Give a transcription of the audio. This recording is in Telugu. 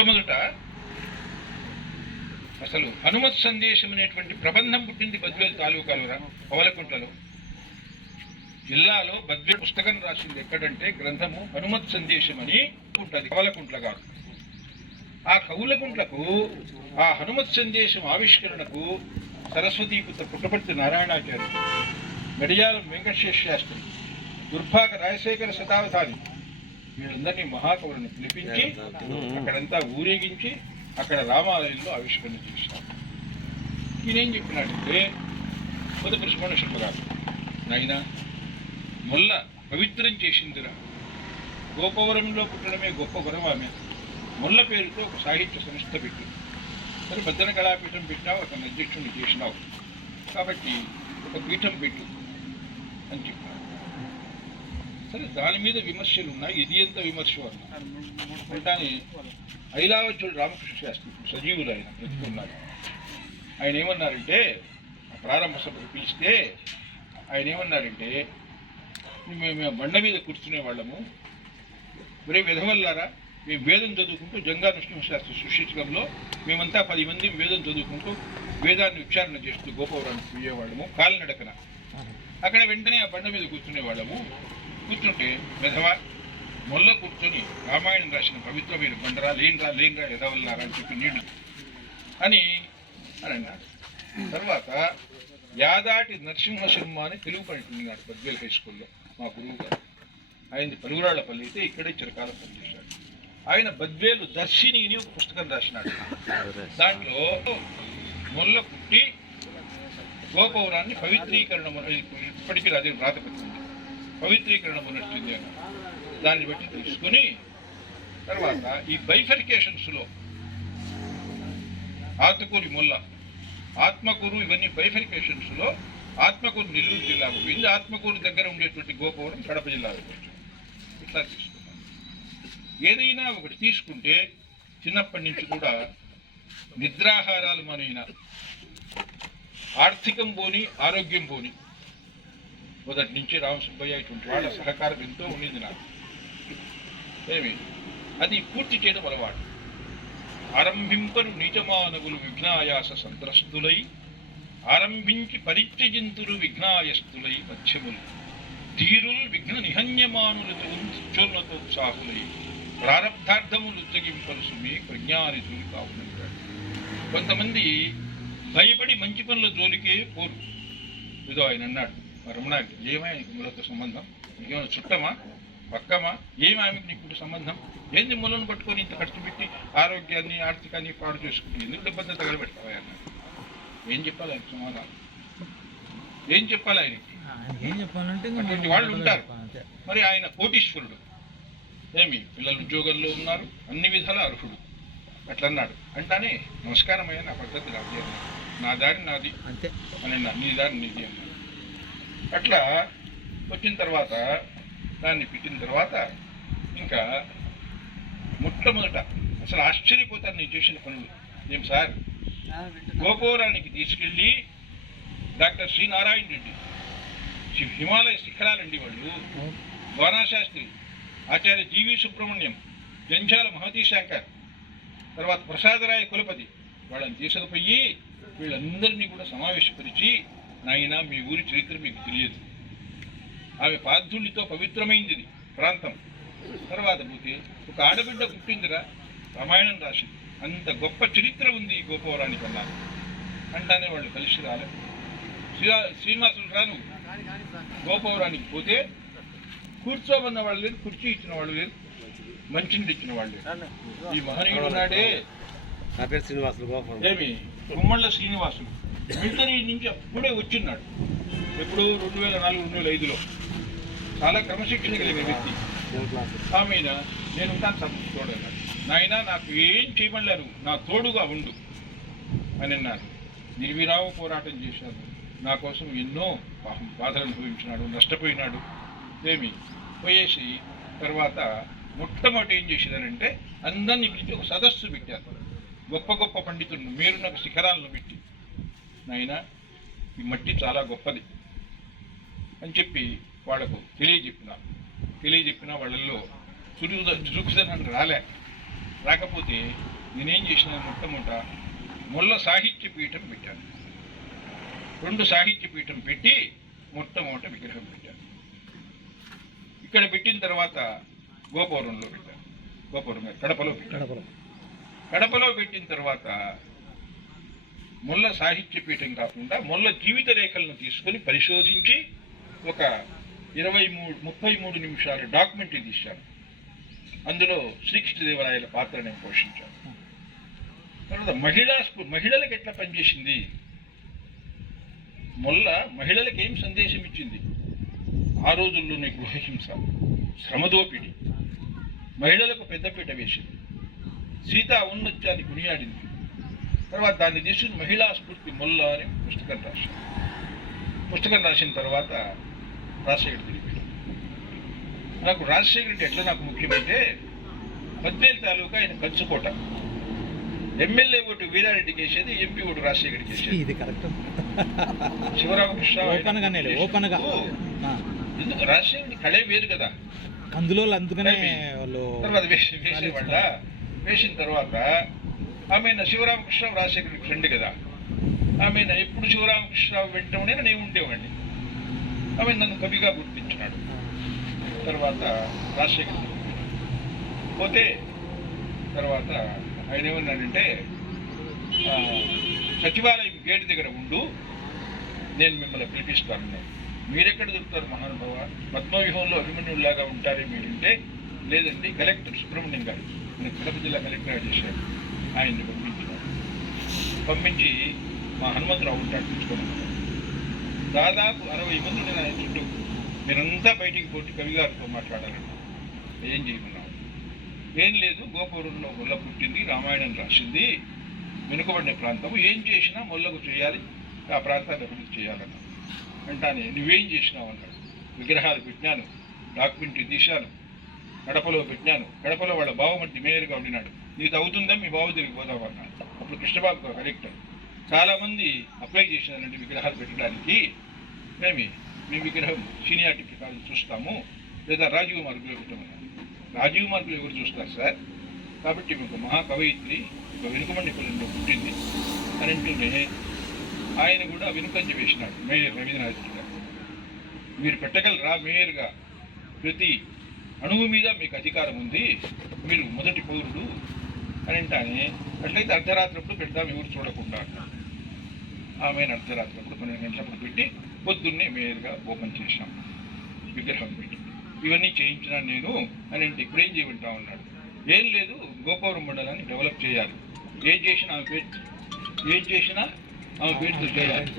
మొట్టమొదట అసలు హనుమత్ సందేశం అనేటువంటి ప్రబంధం పుట్టింది బద్వేలు తాలూకాలో పవలకుంట్లలో. జిల్లాలో బద్వేలు పుస్తకం రాసింది ఎక్కడంటే గ్రంథము హనుమత్ సందేశం అని ఉంటుంది, పవలకుంట్ల గారు. ఆ కవులకుంట్లకు ఆ హనుమత్ సందేశం ఆవిష్కరణకు సరస్వతీపుత్ర పుట్టపర్తి నారాయణాచార్య, గడియాలం వెంకటేశ్వర శాస్త్రి, దుర్భాగ రాజశేఖర శతావధాని వీళ్ళందరినీ మహాకవులను పిలిపించి అక్కడంతా ఊరేగించి అక్కడ రామాలయంలో ఆవిష్కరణ చేశారు. ఈయనేం చెప్పినాడంటే మొదటి సుమణ శర్మ గారు, నాయన మొల్ల పవిత్రం చేసిందిరా, గోపవరంలో పుట్టడమే గొప్ప వరం. ఆమె మొల్ల పేరుతో ఒక సాహిత్య సంస్థ పెట్టింది. సరే బద్దన కళాపీఠం పెట్టినావు, అతను అధ్యక్షుడిని చేసినావు, కాబట్టి ఒక పీఠం పెట్టు అని చెప్పారు. సరే దాని మీద విమర్శలు ఉన్నాయి, ఇది ఎంత విమర్శ అన్నారు. అంటానే ఐలావచ్చుడు రామకృష్ణ శాస్త్రి సజీవులు ఆయన ఎత్తుకున్నారు. ఆయన ఏమన్నారంటే ప్రారంభ సభకు పిలిస్తే ఆయన ఏమన్నారంటే, మేము బండ మీద కూర్చునే వాళ్ళము, ఒరే విధవల్లారా, మేము వేదం చదువుకుంటూ జంగా నృసింహశాస్త్రి సుశీర్షికంలో మేమంతా 10 మంది వేదం చదువుకుంటూ వేదాన్ని ఉచ్చారణ చేస్తూ గోపవరానికి పోయేవాళ్ళము కాలినడకన. అక్కడ వెంటనే ఆ బండ మీద కూర్చునే వాళ్ళము. కూర్చుంటే మెధవా మొల్ల కూర్చొని రామాయణం రాసిన పవిత్రమైన బండరా, లేనరా ఎదవల్లారా అని చెప్పి నీళ్ళు అని అన్నాడు. తర్వాత యాదాటి నరసింహశర్మ అని తెలుగు పండితున్నాడు బద్వేల్ హై స్కూల్లో మా గురువు గారు. ఆయనది పలుగురాళ్లపల్లి అయితే ఇక్కడే చిరకాలం పనిచేశాడు. ఆయన బద్వేలు దర్శిని అని ఒక పుస్తకం రాసినాడు. దాంట్లో మొల్ల పుట్టి గోపౌరాన్ని పవిత్రీకరణ ఇప్పటికీ అదే వ్రాతపత్రం పవిత్రీకరణ మొన్నట్టుంది అని దాన్ని బట్టి తీసుకుని తర్వాత ఈ బైఫర్కేషన్స్లో ఆత్మకూరి మొల్ల, ఆత్మకూరు ఇవన్నీ బైఫర్కేషన్స్లో ఆత్మకూరు నెల్లూరు జిల్లాకు పోయింది, ఆత్మకూరు దగ్గర ఉండేటువంటి గోపవరం కడప జిల్లాకు వచ్చింది. ఇట్లా తీసుకున్నాం. ఏదైనా ఒకటి తీసుకుంటే చిన్నప్పటి నుంచి కూడా నిద్రాహారాలు మనైనా ఆర్థికం పోని ఆరోగ్యం పోని మొదటి నుంచి రామసుబ్బయ్య ఇటువంటి వాళ్ళ సహకారం ఎంతో ఉండేది నాకు. ఏమి అది పూర్తి చేయడం అలవాటు. ఆరంభింపను నీచమానవులు విఘ్నాయాస సంత్రస్తులై, ఆరంభించి పరిత్యజింతులు విఘ్నాయస్తులై మధ్యములు, ధీరులు విఘ్న నిహన్యమానులతో ఉచ్చోన్నతోత్సాహులై, ప్రారబ్ధార్థములు ఉత్తగింపలు సుమి ప్రజ్ఞానిధులు కావునంటాడు. కొంతమంది భయపడి మంచి పనుల జోలికే పోరు. ఏదో ఆయన అన్నాడు రమణాకి, ఏమైనా మూలతో సంబంధం, ఏమైనా చుట్టమా పక్కమా, ఏమి ఆమెకు నీకు సంబంధం, ఏంది మూలను పట్టుకొని ఇంత ఖర్చు పెట్టి ఆరోగ్యాన్ని ఆర్థికాన్ని పాడు చేసుకుంటుంది, ఎందుకు డబ్బంతా తగలబెడతావా అన్నాడు. ఏం చెప్పాలి ఆయన సమాధానం, ఏం చెప్పాలి ఆయనకి? అటువంటి వాళ్ళు ఉంటారు. మరి ఆయన కోటీశ్వరుడు, ఏమి పిల్లలు ఉద్యోగంలో ఉన్నారు, అన్ని విధాల అర్హుడు. అట్లా అన్నాడు. అంటానే నమస్కారం అయ్యా, నా పద్ధతి రాజీ అన్నాడు, నా దారి నాది అని అన్నా, నీ దారి నీది అన్నాడు. అట్లా వచ్చిన తర్వాత దాన్ని పెట్టిన తర్వాత ఇంకా మొట్టమొదట అసలు ఆశ్చర్యపోతాను నేను చేసిన పనులు. ఏం సార్, గోపవరానికి తీసుకెళ్ళి డాక్టర్ శ్రీ నారాయణ రెడ్డి, హిమాలయ శిఖరాలండి వాళ్ళు, వానాశాస్త్రి, ఆచార్య జీవి సుబ్రహ్మణ్యం, జంఝాల మహతీ శంకర్, తర్వాత ప్రసాదరాయ కులపతి వాళ్ళని తీసుకుపోయి వీళ్ళందరినీ కూడా సమావేశపరిచి, నాయన మీ ఊరి చరిత్ర మీకు తెలియదు, ఆమె పార్థుడితో పవిత్రమైంది ప్రాంతం. తర్వాత పోతే ఒక ఆడబిడ్డ పుట్టిందిరా, రామాయణం రాసింది, అంత గొప్ప చరిత్ర ఉంది ఈ గోపవరానికి అన్నారు. అంటానే వాళ్ళు కలిసి రాలేదు. శ్రీనివాసులు రాను గోపవరానికి పోతే కూర్చోమన్న వాళ్ళు లేరు, కుర్చీ ఇచ్చిన వాళ్ళు లేరు, మంచినీళ్ళు ఇచ్చిన వాళ్ళు లేరు. ఈ మహనీయుడు నాడే నా పేరు శ్రీనివాసులు, ఏమి గుమ్మళ్ళ శ్రీనివాసులు మిలిటరీ నుంచి అప్పుడే వచ్చిన్నాడు. ఎప్పుడు 2004, 2005లో చాలా క్రమశిక్షణ కలిగిన వ్యక్తి. ఆమె నేను ఉంటాను సంతోడన్నాడు. నాయన నాకు ఏం చేయమన్నారు, నా తోడుగా ఉండు అని అన్నారు. నిర్విరామ పోరాటం చేశాను, నా కోసం ఎన్నో బాధలు అనుభవించినాడు, నష్టపోయినాడు. ఏమి పోయేసి తర్వాత మొట్టమొదటి ఏం చేసేదారంటే అందరినీ పిలిచి ఒక సదస్సు పెట్టారు. గొప్ప గొప్ప పండితులను మీరు నాకు శిఖరాలను పెట్టి, నాయన ఈ మట్టి చాలా గొప్పది అని చెప్పి వాళ్లకు తెలియజెప్పిన వాళ్ళల్లో చురుకుదనం రాకపోతే నేనేం చేసిన మొట్టమొదట ముల్ల సాహిత్య పీఠం పెట్టాను. 2 సాహిత్య పీఠం పెట్టి మొట్టమొదట విగ్రహం పెట్టాను. ఇక్కడ పెట్టిన తర్వాత గోపురంలో పెట్టాను. గోపురం కడపలో పెట్టాను. కడపలో పెట్టిన తర్వాత ముల్ల సాహిత్య పీఠం కాకుండా ముల్ల జీవిత రేఖలను తీసుకొని పరిశోధించి ఒక 33 నిమిషాలు డాక్యుమెంటరీ తీశాను. అందులో శ్రీకృష్ణదేవరాయల పాత్ర నేను పోషించాను. తర్వాత మహిళలకు ఎట్లా పనిచేసింది, మొల్ల మహిళలకు ఏం సందేశం ఇచ్చింది, ఆ రోజుల్లోనే గృహహింస, శ్రమదోపిడి, మహిళలకు పెద్దపీట వేసింది, సీతా ఔన్నత్యాన్ని కొనియాడింది. తర్వాత దాన్ని తీసుకుని మహిళా స్ఫూర్తి మొల్ల అని పుస్తకం రాశాను. పుస్తకం రాసిన తర్వాత రాజశేఖర్ తిరిగి నాకు రాజశేఖర్ రెడ్డి ఎట్లా నాకు ముఖ్యమైతే బద్వేల్ తాలూకా ఆయన కంచుకోట, ఎమ్మెల్యే ఓటు వీరారెడ్డికి వేసేది, ఎంపీ ఓటు రాజశేఖర్కి వేసేది. ఇది కరెక్ట్. శివరామకృష్ణ ఓపెన్ ఎందుకు రాజశేఖరుడి కళే వేరు కదా, అందులో అందుకనే వాళ్ళు తర్వాత వేసేవాళ్ళ. వేసిన తర్వాత ఆమె శివరామకృష్ణ రాజశేఖరుడికి ఫ్రెండ్ కదా, ఆమె ఎప్పుడు శివరామకృష్ణ వెంట ఉండే నేను ఉండేవాడిని. ఆమె నన్ను కవిగా గుర్తించినాడు. తర్వాత రాజశేఖర్ పోతే తర్వాత ఆయన ఏమన్నాడంటే, సచివాలయం గేటు దగ్గర ఉండు, నేను మిమ్మల్ని పిలిపిస్తాను. మీరెక్కడ దొరుకుతారు మహానుభావ, పద్మవ్యూహంలో అభిమన్యుల్లాగా ఉంటారే మీరుంటే. లేదండి, కలెక్టర్ సుబ్రహ్మణ్యం గారు నేను కడప జిల్లా కలెక్టర్గా చేశారు, ఆయన్ని పంపించినారు. పంపించి మా హనుమంతరావు ఉంటాడు తెచ్చుకోమన్నారు. దాదాపు 60 మంది నేను ఆయన చుట్టూ, మీరంతా బయటికి పోటీ కవిగారితో మాట్లాడాలండి. ఏం చేయమన్నావు? ఏం లేదు, గోపురంలో మొల్ల పుట్టింది, రామాయణం రాసింది, వెనుకబడిన ప్రాంతం, ఏం చేసినా మొల్లకు చేయాలి, ఆ ప్రాంతాన్ని అభివృద్ధి చేయాలన్నా. అంటానే నువ్వేం చేసినావు అన్నాడు. విగ్రహాలు పెట్టినాను, డాక్యుమెంటరీ తీశాను, కడపలో పెట్టినాను. కడపలో వాళ్ళ బావమర్ది మేయర్గా ఉండినాడు. నీకు అవుతుందా, మీ బావ తిరిగి పోదాం అన్నాడు. అప్పుడు కృష్ణబాబు కలెక్టర్. చాలామంది అప్లై చేసినారండి విగ్రహాలు పెట్టడానికి. మేము విగ్రహం సీనియారిటీ ప్రకారం చూస్తాము, లేదా రాజీవ్ మార్గంలో పెట్టమన్నారు. రాజీవ్ మార్గంలో ఎవరు చూస్తారు సార్? కాబట్టి మీకు మహాకవయిత్రి ఒక వెనుకబడిన కులంలో పుట్టింది అని అంటూనే ఆయన కూడా వెనుకంజ వేసినాడు మేయర్ రవీంద్రనాథ్ గారు. మీరు పెట్టగలరా మేయర్గా? ప్రతి అణువు మీద మీకు అధికారం ఉంది, మీరు మొదటి పౌరుడు అని అంటానే. అట్లయితే అర్ధరాత్రప్పుడు పెడదాం, ఎవరు చూడకుండా అన్నాడు. ఆమెను అర్ధరాత్రప్పుడు 12 గంటలప్పుడు పెట్టి పొద్దున్నే మేయర్గా ఓపెన్ చేశాం, విగ్రహం పెట్టి. ఇవన్నీ చేయించినాను నేను అని అంటే ఇప్పుడేం చేయమంటా ఉన్నాడు. ఏం లేదు, గోపవరం మండలాన్ని డెవలప్ చేయాలి, ఏం చేసినా ఆమె పేరుతో చేయాలి.